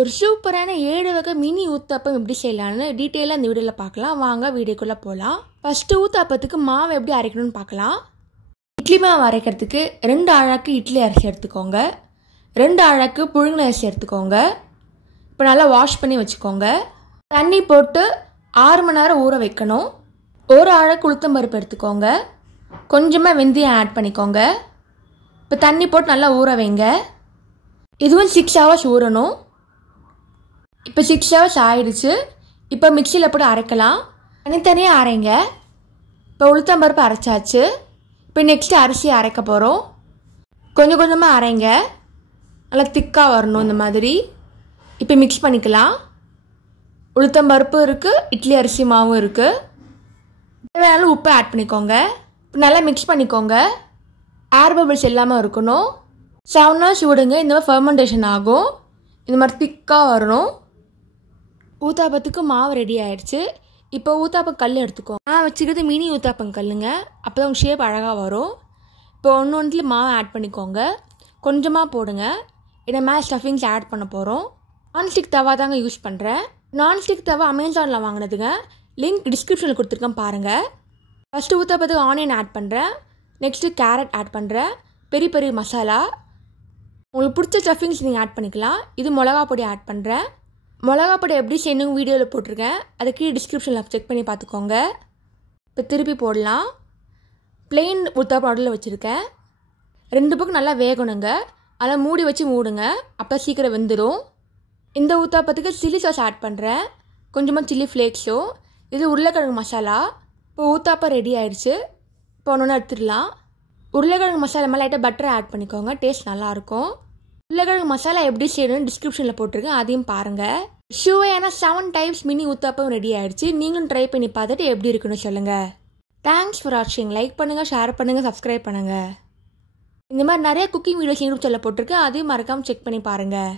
ஒரு சூப்பரான 7 வகை மினி ஊத்தாப்பம் எப்படி செய்யலாம்னு டீட்டெயிலாக இந்த வீடியோவில் பார்க்கலாம். வாங்க வீடியோக்குள்ளே போகலாம். ஃபஸ்ட்டு ஊத்தாப்பத்துக்கு மாவு எப்படி அரைக்கணும்னு பார்க்கலாம். இட்லி மாவு அரைக்கிறதுக்கு 2 அழகு இட்லி அரிசி எடுத்துக்கோங்க, 2 அழகு புழுங்கல் அரிசி எடுத்துக்கோங்க. இப்போ நல்லா வாஷ் பண்ணி வச்சுக்கோங்க. தண்ணி போட்டு 6 மணி நேரம் ஊற வைக்கணும். 1 அழகு உளுத்தம் பருப்பு எடுத்துக்கோங்க, கொஞ்சமாக வெந்தயம் ஆட் பண்ணிக்கோங்க. இப்போ தண்ணி போட்டு நல்லா ஊற வைங்க. இதுவும் 6 ஹவர்ஸ் ஊறணும். இப்போ 6 ஹவர்ஸ் ஆயிடுச்சு. இப்போ மிக்சியில் போட்டு அரைக்கலாம். தனித்தனியாக அரைங்க. இப்போ உளுத்தம் பருப்பு அரைச்சாச்சு. இப்போ நெக்ஸ்ட்டு அரிசியை அரைக்க போகிறோம். கொஞ்சம் கொஞ்சமாக அரைங்க, நல்லா திக்காக வரணும் இந்த மாதிரி. இப்போ மிக்ஸ் பண்ணிக்கலாம். உளுத்தம் பருப்பு இருக்குது, இட்லி அரிசி மாவும் இருக்குது. தேவையான உப்பு ஆட் பண்ணிக்கோங்க. இப்போ நல்லா மிக்ஸ் பண்ணிக்கோங்க. ஏர் பபிள்ஸ் இல்லாமல் இருக்கணும். 7 ஹவர்ஸ் விடுங்க. இந்த மாதிரி ஃபெர்மெண்டேஷன் ஆகும். இந்த மாதிரி திக்காக வரணும். ஊத்தாப்பத்துக்கு மாவு ரெடி ஆயிடுச்சு. இப்போ ஊத்தாப்பம் கல் எடுத்துக்கோங்க. நான் வச்சுக்கிறது மினி ஊத்தாப்பம் கல்லுங்க. அப்போ தான் உங்கள் ஷேப் அழகாக வரும். இப்போ ஒன்று மாவு ஆட் பண்ணிக்கோங்க. கொஞ்சமாக போடுங்க. இதை மேலே ஸ்டஃபிங்ஸ் ஆட் பண்ண போகிறோம். நான்ஸ்டிக் தவா தாங்க யூஸ் பண்ணுறேன். நான்ஸ்டிக் தவா அமேசானில் வாங்கினதுங்க. லிங்க் டிஸ்கிரிப்ஷனில் கொடுத்துருக்கேன் பாருங்கள். ஃபஸ்ட்டு ஊத்தாப்பத்துக்கு ஆனியன் ஆட் பண்ணுறேன். நெக்ஸ்ட்டு கேரட் ஆட் பண்ணுறேன். பெரிய பெரிய மசாலா, உங்களுக்கு பிடிச்ச ஸ்டஃபிங்ஸ் நீங்கள் ஆட் பண்ணிக்கலாம். இது மிளகா பொடி ஆட் பண்ணுறேன். மிளகா பொடி எப்படி செய்யணும் வீடியோவில் போட்டிருக்கேன், அதை கீழே டிஸ்கிரிப்ஷனில் செக் பண்ணி பார்த்துக்கோங்க. இப்போ திருப்பி போடலாம். பிளெயின் ஊத்தாப்பம் நடுவில் வச்சுருக்கேன். 2 பக்கம் நல்லா வேகணுங்க. அதெல்லாம் மூடி வச்சு மூடுங்க, அப்போ சீக்கிரம் வெந்துடும். இந்த ஊத்தாப்பத்துக்கு சில்லி சாஸ் ஆட் பண்ணுறேன், கொஞ்சமாக சில்லி ஃப்ளேக்ஸும். இது உருளைக்கிழங்கு மசாலா. இப்போ ஊத்தாப்பம் ரெடி ஆயிடுச்சு. இப்போ ஒன்று எடுத்துடலாம். உருளைக்கிழங்கு மசாலா மேலே லைட்டாக பட்டரை ஆட் பண்ணிக்கோங்க, டேஸ்ட் நல்லாயிருக்கும். உருளைக்கிழங்கு மசாலா எப்படி செய்யணும்னு டிஸ்கிரிப்ஷனில் போட்டிருக்கேன், அதையும் பாருங்கள். சுவையான 7 டைப்ஸ் மினி ஊத்தாப்பம் ரெடி ஆயிடுச்சு. நீங்களும் ட்ரை பண்ணி பார்த்துட்டு எப்படி இருக்குன்னு சொல்லுங்கள். தேங்க்ஸ் ஃபார் வாட்சிங். லைக் பண்ணுங்கள், ஷேர் பண்ணுங்கள், சப்ஸ்கிரைப் பண்ணுங்கள். இந்த மாதிரி நிறைய குக்கிங் வீடியோஸ் யூடியூப் சேனலில் போட்டிருக்கேன், அதையும் மறக்காமல் செக் பண்ணி பாருங்கள்.